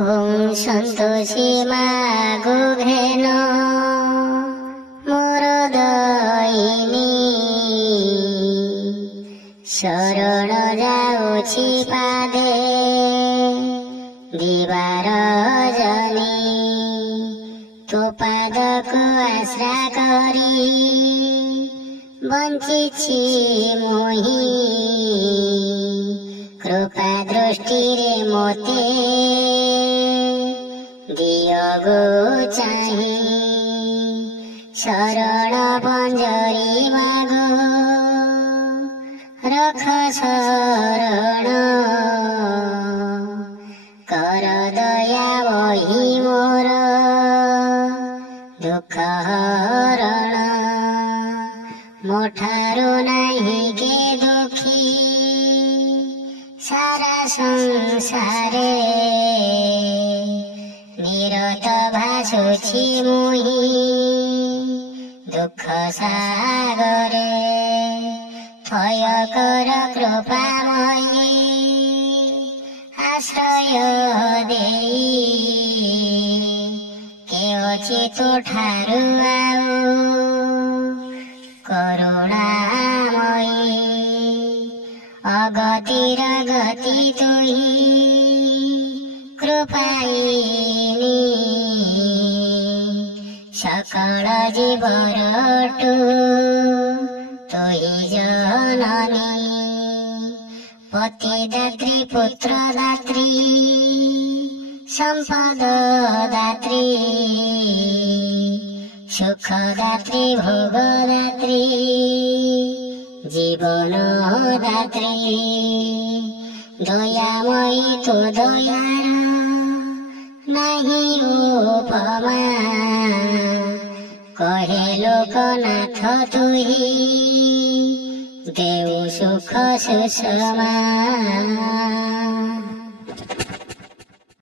ओम संतोषी मागु घेन मोर दयिनी शरण जाउछि पादे दिवार जनी तो पादको आश्रा करी बंचिछि मोहि कृपा दृष्टि रे मोते दियो गो चाहि शरण पंजरी मागो रख शरण कर दया वही मोर दुख हरण मोठारो नाही के दुखी सारा संसारे निरत भासुछि मुहि दुख सागरे थय कर कृपामयी आश्रय देई के अछि तो ठारु आउ करुणामयी अगतिर गति तुही कृपायिनी सकल जीवरटु तुही जननी पतिदात्री पुत्रदात्री सम्पददात्री सुखदात्री भोगदात्री जीवन दात्री दयामयी तो दयार नाही उपमा कहे लोकनाथ तुही देउ सुख सुषमा।